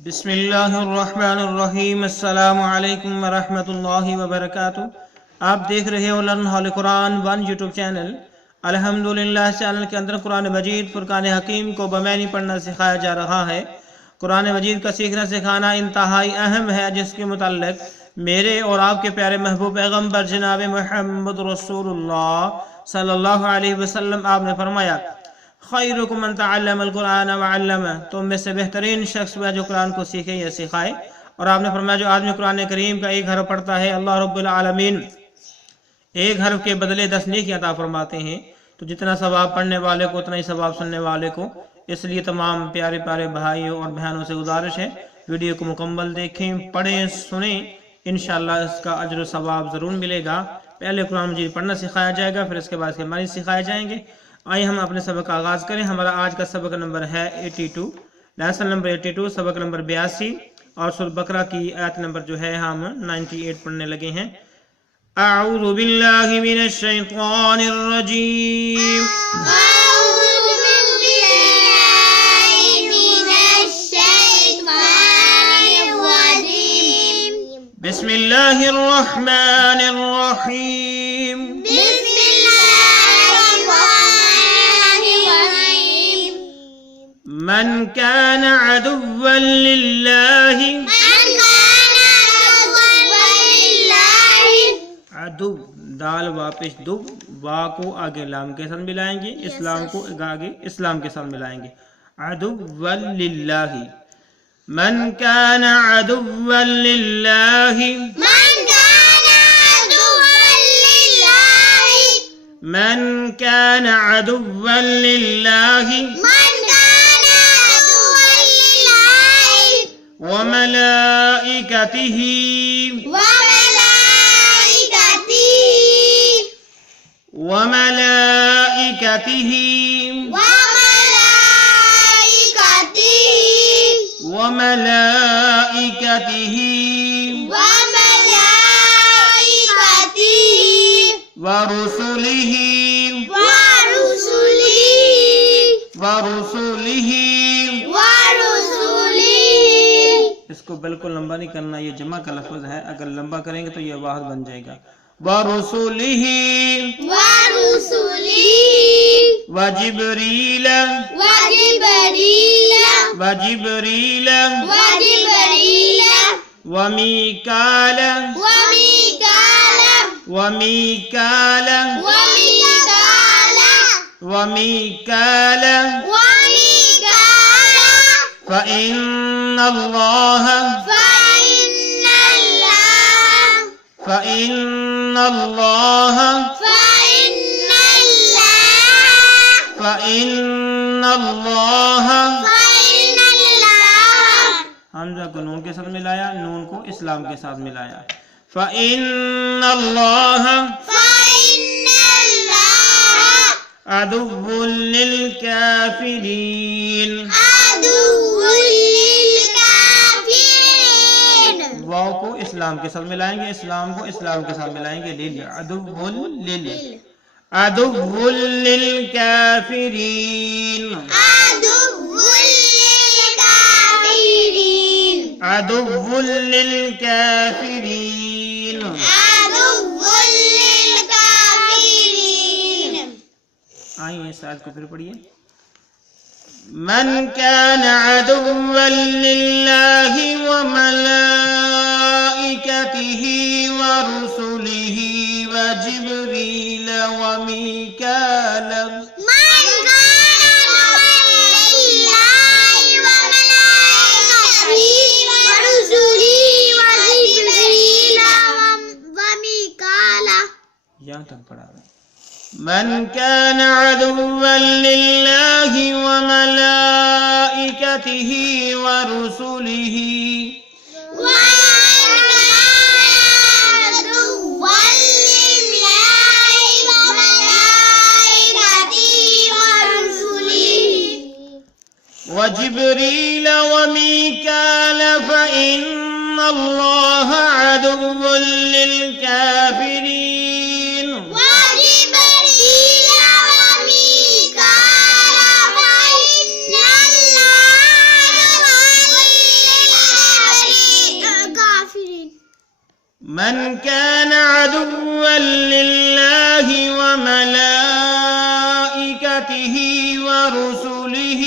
बिस्मिल्लाहिर्रहमानिर्रहीम। अस्सलामु अलैकुम वरहमतुल्लाहि वबरकातुह। आप देख रहे हो learn hall Quran one YouTube channel. अल्हम्दुलिल्लाह चैनल के अंदर कुरान मजीद फुरकान हकीम को बमैनी पढ़ना सिखाया जा रहा है। कुरान मजीद का सीखना सिखाना इंतहाई अहम है, जिसके मुताल्लिक मेरे और आपके प्यारे महबूब पैगम्बर जनाब मुहम्मद रसूलुल्लाह सल्लल्लाहु अलैहि वसल्लम आपने फरमाया, खैरुकुम मन तअल्लमल कुरान व अल्लमह, तुम में से बेहतरीन शख्स वह जो कुरान को सीखे या सिखाए। और आपने फरमाया, जो आदमी कुरान करीम का एक हरफ पढ़ता है, अल्लाह रब्बुल आलमीन एक हरफ के बदले 10 नेकी अता फरमाते हैं। तो जितना सवाब पढ़ने वाले को उतना ही सवाब सुनने वाले को। इसलिए तमाम प्यारे प्यारे भाइयों और बहनों से गुजारिश है, वीडियो को मुकम्मल देखें, पढ़ें, सुनें, इंशाअल्लाह इसका अजर सवाब ज़रूर मिलेगा। पहले कुरान मजीद पढ़ना सिखाया जाएगा, फिर इसके बाद इसके मानी सिखाए जाएंगे। आइए हम अपने सबक का आगाज़ करें। हमारा आज का सबक नंबर है 82, लेसन नंबर 82, सबक नंबर 82 और सूरह बकरा की आयत नंबर जो है हम 98 पढ़ने लगे हैं। अऊज़ु बिल्लाहि मिनश शैतानिर रजीम। बिस्मिल्लाहिर रहमानिर रहीम। मन कान अदुव्वन लिल्लाहि, अदुव दाल वापिस दुव, वा को आगे लाम के साथ मिलाएंगे, इस्लाम को आगे इस्लाम के साथ मिलाएंगे। अदुव्वन लिल्लाहि, मन कान अदुव्वन लिल्लाहि, मन कान अदुव्वन लिल्लाहि व मलाइकतिही व रुसुलिही। इसको बिल्कुल लंबा नहीं करना, ये जमा का लफ्ज है, अगर लंबा करेंगे तो ये वाहिद बन जाएगा। व रुसुलिही व जिब्रील व मीकाल فإن الله हमजा को नून के साथ मिलाया, नून को इस्लाम के साथ मिलाया। فإن الله अदुव्वुन लिलकाफिरीन, वाव को इस्लाम के साथ मिलाएंगे, इस्लाम को इस्लाम के साथ मिलाएंगे। लिल अदुव्वुन लिलकाफिरीन, अदुव्वुन लिलकाफिरीन। आइए इस आयत को फिर पढ़िए। मन कान अदुव्वन लिल्लाहि व मलाइकतिही व रुसुलिही व जिब्रील व मीकाल यहाँ तक पढ़ा। मन कान अदुव्वन लिल्लाहि व मलाइकतिही व रुसुलिही व जिब्रील व मीकाल फ़इन्न अल्लाह अदुव्वुन लिलकाफिरीन। من كان عدوا لله وملائكته ورسله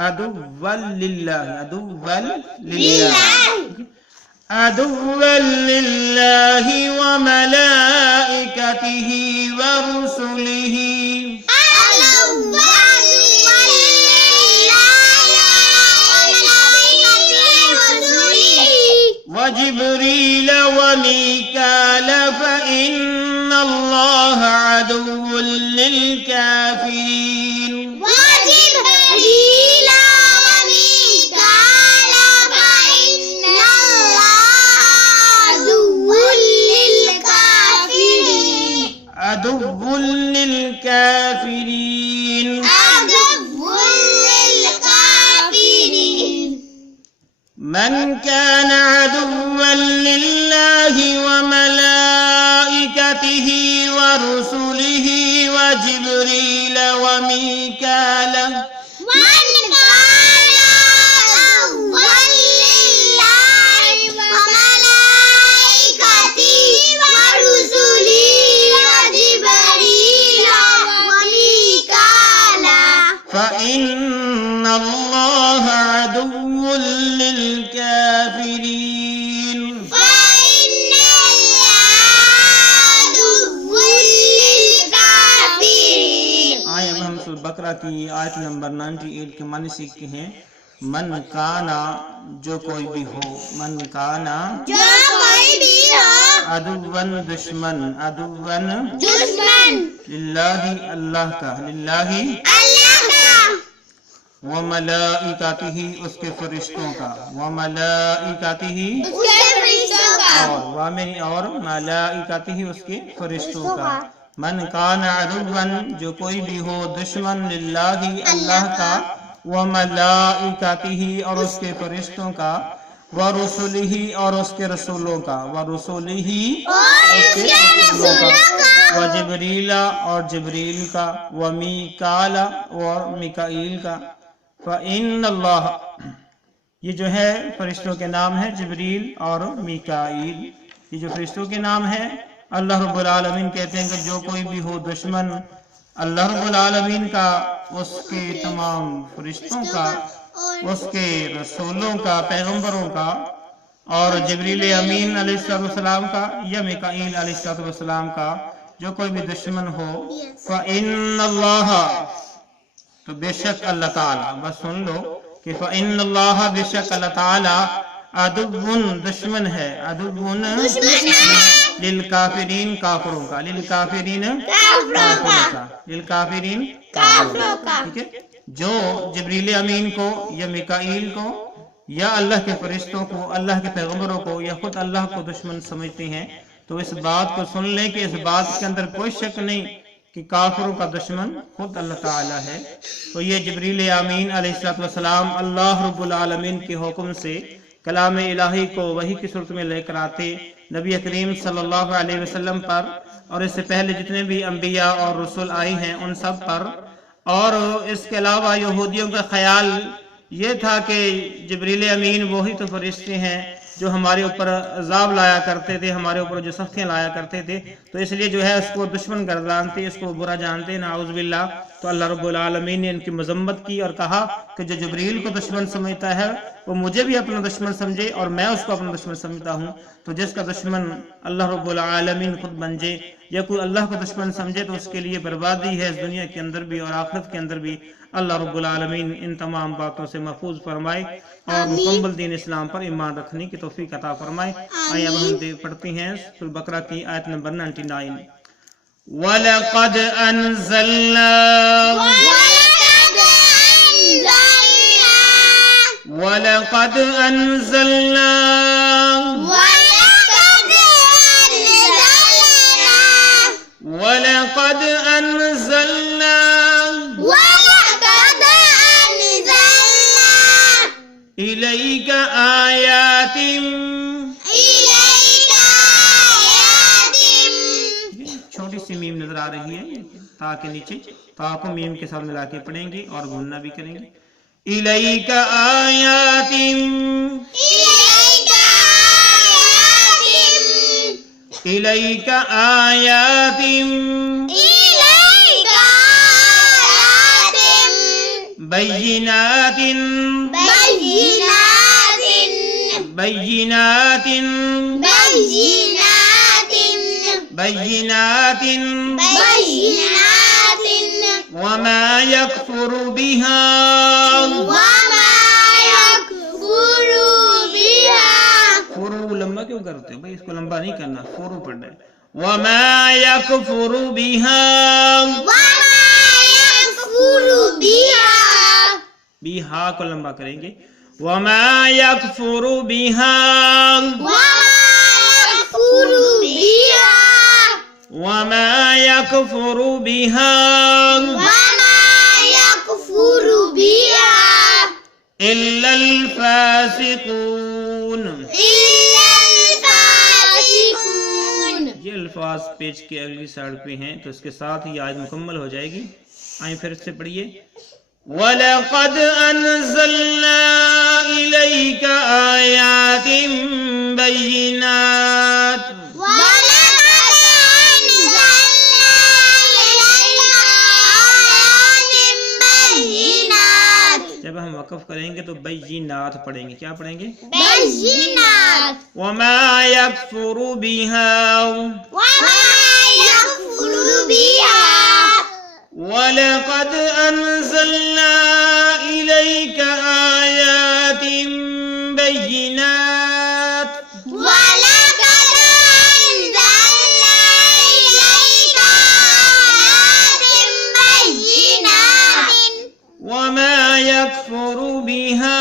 عدوا لله عدوا لله وملائكته ورسله وجبريل وميكال فإن الله عدو للكافرين عدو للكافرين من كان عدوا لله وملائكته ورسله وجبريل وميكال فإن الله عدو للكافرين آئے اب ہم سورۃ بقرہ کی آیت نمبر 98 کے معنی سیکھتے ہیں. من کانا جو کوئی بھی ہو، من کانا عدوًا دشمن، عدوًا للہ اللہ کا، للہ وملائکتہ اس کے فرشتوں کا، وملائکتہ اور ملائکتہ اس کے فرشتوں کا. من کان عدواً جو کوئی بھی ہو دشمن للہ اللہ کا، وملائکتہ اور اس کے فرشتوں کا، ورسلہ اور اس کے رسولوں کا، ورسلہ اس کے رسولوں کا، وجبریل اور جبریل کا، ومیکال اور میکائیل کا. فإن اللہ یہ جو ہے فرشتوں کے نام ہے، جبریل اور میکائیل یہ جو فرشتوں کے نام ہے. اللہ رب العالمین کہتے ہیں کہ جو کوئی بھی ہو دشمن اللہ رب العالمین کا، اس کے تمام فرشتوں کا، اس کے رسولوں کا، پیغمبروں کا، اور جبریل امین علیہ السلام کا یا میکائیل علیہ السلام کا جو کوئی بھی دشمن ہو. فإن اللہ تو بے شک اللہ تعالیٰ، بس سن لو کہ فإن اللہ بے شک اللہ تعالیٰ عدوٌ دشمن ہے، عدوٌ للکافرین کافروں کا، للکافرین کافروں کا، للکافرین کافروں کا. ٹھیک ہے، جو جبریل امین کو یا میکائیل کو یا اللہ کے فرشتوں کو، اللہ کے پیغمبروں کو یا خود اللہ کو دشمن سمجھتے ہیں، تو اس بات کو سن لیں کہ اس بات کے اندر کوئی شک نہیں کہ کافروں کا دشمن خود اللہ تعالیٰ ہے. تو یہ جبریل امین علیہ السلام اللہ رب العالمین کے حکم سے کلام الہی کو وحی کی صورت میں لے کر آتے نبی کریم صلی اللہ علیہ وسلم پر، اور اس سے پہلے جتنے بھی انبیاء اور رسول آئی ہیں ان سب پر. اور اس کے علاوہ یہودیوں کا خیال یہ تھا کہ جبریل امین وہی تو فرشتے ہیں جو ہمارے اوپر عذاب لایا کرتے تھے، ہمارے اوپر جو سختیاں لایا کرتے تھے، تو اس لیے جو ہے اس کو دشمن گردانتے، اس کو برا جانتے، نعوذ باللہ. تو اللہ رب العالمین نے ان کی مذمت کی اور کہا کہ جو جبریل کو دشمن سمجھتا ہے وہ مجھے بھی اپنا دشمن سمجھے اور میں اس کو اپنا دشمن سمجھتا ہوں. تو جس کا دشمن اللہ رب العالمین خود بن جائے یا کوئی اللہ کو دشمن سمجھے تو اس کے لیے بربادی ہے، اس دنیا کے اندر بھی اور آخرت کے اندر بھی. اللہ رب العالمین ان تمام باتوں سے محفوظ فرمائے اور مکمل دین اسلام پر ایمان رکھنے کی توفیق عطا فرمائے. آئے اب ہم پڑھتے ہیں سورۃ بقرہ کی آیت نمبر 99. وَلَقَدْ أَنزَلْنَا وَلَقَدْ أَنزَلْنَا وَلَقَدْ أَنزَلْنَا إِلَيْكَ آيَاتٍ چھوٹی سی میم नजर आ रही है ता के नीचे, ता को मीम के साथ मिला के पढ़ेंगे और गुन्ना भी करेंगे। इलैका आयातिम, इलैका आयातिम बय्यिनातिन, बय्यिनातिन, बय्यिनातिन वमा यकफुरु बिहा, फुरु लंबा क्यों करते हो भाई, इसको लंबा नहीं करना, फुरु पढ़ना है। वमा यकफुरु बिहा, बिहा को लंबा करेंगे। वमा यकफुरु बिहा, वमा यकफुरु बिहा इल्लल फासिकून। ये अल्फाज पेज के अगली साइड पे हैं तो इसके साथ ही आज मुकम्मल हो जाएगी। आइए फिर से पढ़िए। वलक़द अनज़लना इलैका आयातिन बय्यिनात, जब हम वक़फ़ करेंगे तो बय्यिनात पढ़ेंगे। क्या पढ़ेंगे? बय्यिनात। वमा यकफुरु बिहा, वलक़द अनज़लना इलैका आयातिन बय्यिनात, वमा यकफुरु बिहा,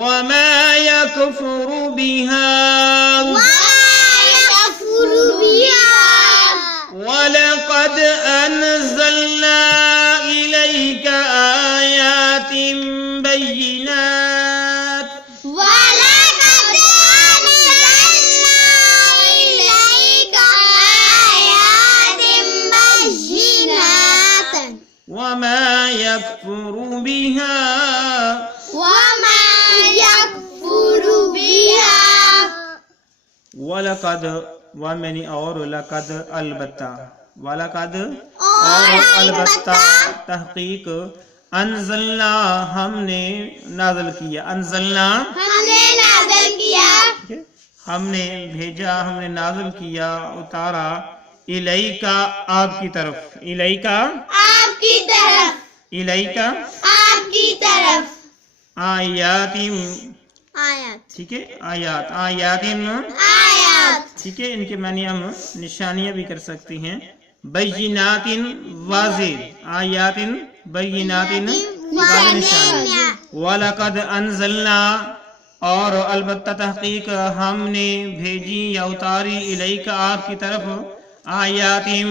वमा यकफुरु बिहा वलक़द अनज़लना इलैका आयातिन बय्यिनात, वमा यकफुरु बिहा वलक़द, व मैंने और लक़द अलबत्ता, वलक़द और अलबत्ता तहक़ीक़ अनज़लना हमने नाज़िल किया, अनज़लना हमने भेजा, हमने नाज़िल किया, उतारा, इलैका आपकी तरफ, इलैका इलैका आयातिन, ठीक है, आयात, आयातिन, ठीक है, इनके माने हम निशानियां भी कर सकते हैं। बय्यिनातिन वाज़ेह, आयातिन बय्यिनातिन वाज़ेह निशानियां। वलक़द अनज़लना और अलबत्ता तहक़ीक़ हमने भेजी या उतारी, इलैका आपकी तरफ, आयातिन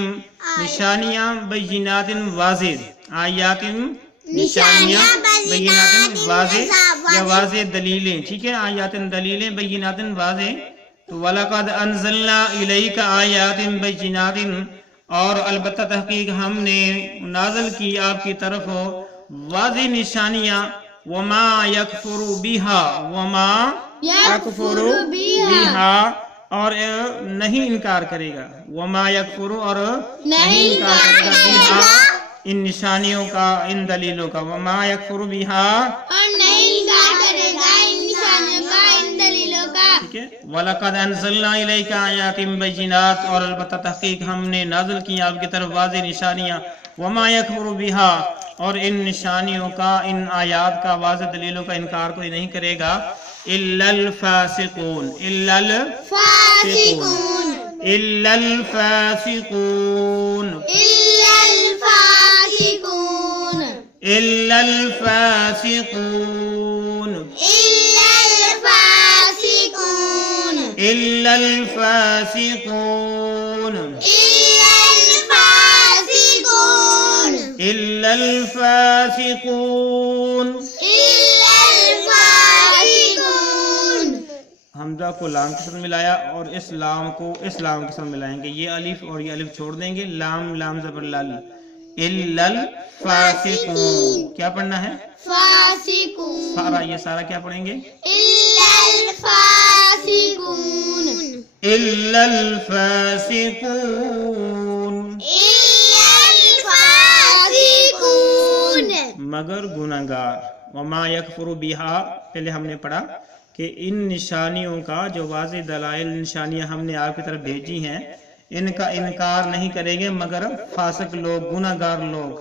निशानियां, बय्यिनातिन वाज़ेह, आयातिन निशानियां, बय्यिनातिन वाज़ेह या वाज़ेह दलीलें, ठीक है, आयातिन दलीलें, बय्यिनातिन वाज़ेह। तो वलक़द अनज़लना इलैका आयातिन बय्यिनातिन और अलबत्ता तहक़ीक़ हमने नाज़िल की आपकी तरफ वाज़ेह निशानियां, वमा यकफुरु बिहा, वमा यकफुरु बिहा और नहीं इनकार करेगा, वमा यकफुरु और नहीं इनकार करेगा, बिहा इन निशानियों का, इन दलीलों का, वमा यकफुरु बिहा और नहीं इनकार करेगा इन निशानियों का, इन दलीलों का, ठीक है। वलक़द अनज़लना इलैका आयातिन बय्यिनात और अलबत्ता तहक़ीक़ हमने नाज़िल की आपकी तरफ वाज़ेह निशानियां, वमा यकफुरु बिहा और इन निशानियों का, इन आयात का, वाज़ेह दलीलों का इनकार कोई नहीं करेगा। इल्लल फासिकून, इल्लल फासिकून, इल्लल फासिकून, इल्लल फासिकून, इल्लल फासिकून, इल्लल फासिकून, حمزہ کو لام کے ساتھ ملایا اور اس لام کو اس لام کے ساتھ ملائیں گے. یہ الف اور یہ الف چھوڑ دیں گے. لام لام زبر لل. الا الفاسقون. کیا پڑھنا ہے؟ فاسقون. سارا یہ سارا کیا پڑھیں گے؟ الا الفاسقون. الا الفاسقون. الا الفاسقون. مگر گناہگار. وما یکفر بہا پہلے ہم نے پڑھا کہ ان نشانیوں کا جو واضح دلائل نشانیاں ہم نے آپ کی طرف بھیجی ہیں ان کا انکار نہیں کریں گے مگر فاسق لوگ، گناہگار لوگ.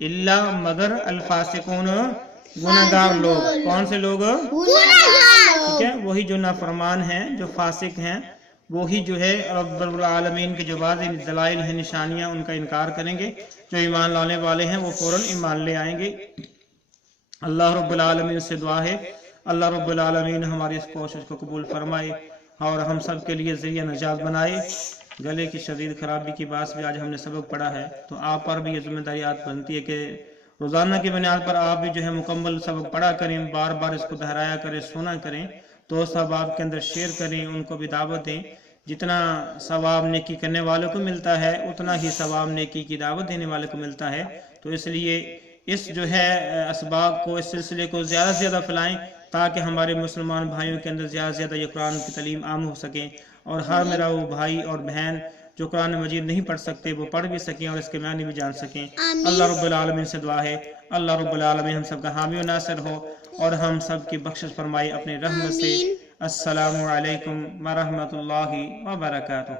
الا مگر الفاسقون گناہگار لوگ. کون سے لوگ؟ ٹھیک ہے، وہی جو نافرمان ہیں، جو فاسق ہیں، وہی جو ہے رب العالمین کے جو واضح دلائل ہیں نشانیاں ان کا انکار کریں گے. جو ایمان لانے والے ہیں وہ فوراً ایمان لے آئیں گے. اللہ رب العالمین سے دعا ہے اللہ رب العالمین ہماری اس کوشش کو قبول فرمائے اور ہم سب کے لیے ذریعہ نجات بنائے. گلے کی شدید خرابی کی بات بھی آج ہم نے سبق پڑھا ہے، تو آپ پر بھی یہ ذمہ داریات بنتی ہے کہ روزانہ کی بنیاد پر آپ بھی جو ہے مکمل سبق پڑھا کریں، بار بار اس کو دہرایا کریں، سنا کریں، تو سب آپ کے اندر شیئر کریں، ان کو بھی دعوت دیں. جتنا ثواب نیکی کرنے والوں کو ملتا ہے اتنا ہی ثواب نیکی کی دعوت دینے والے کو ملتا ہے. تو اس لیے اس جو ہے اسباق کو، اس سلسلے کو زیادہ سے زیادہ پھیلائیں تاکہ ہمارے مسلمان بھائیوں کے اندر زیادہ سے زیادہ یہ قرآن کی تعلیم عام ہو سکیں اور ہر میرا وہ بھائی اور بہن جو قرآن مجید نہیں پڑھ سکتے وہ پڑھ بھی سکیں اور اس کے معنی بھی جان سکیں. اللہ رب العالمین سے دعا ہے اللہ رب العالمین ہم سب کا حامی و ناصر ہو اور ہم سب کی بخشش فرمائے اپنے رحمت سے. السلام علیکم ورحمۃ اللہ وبرکاتہ.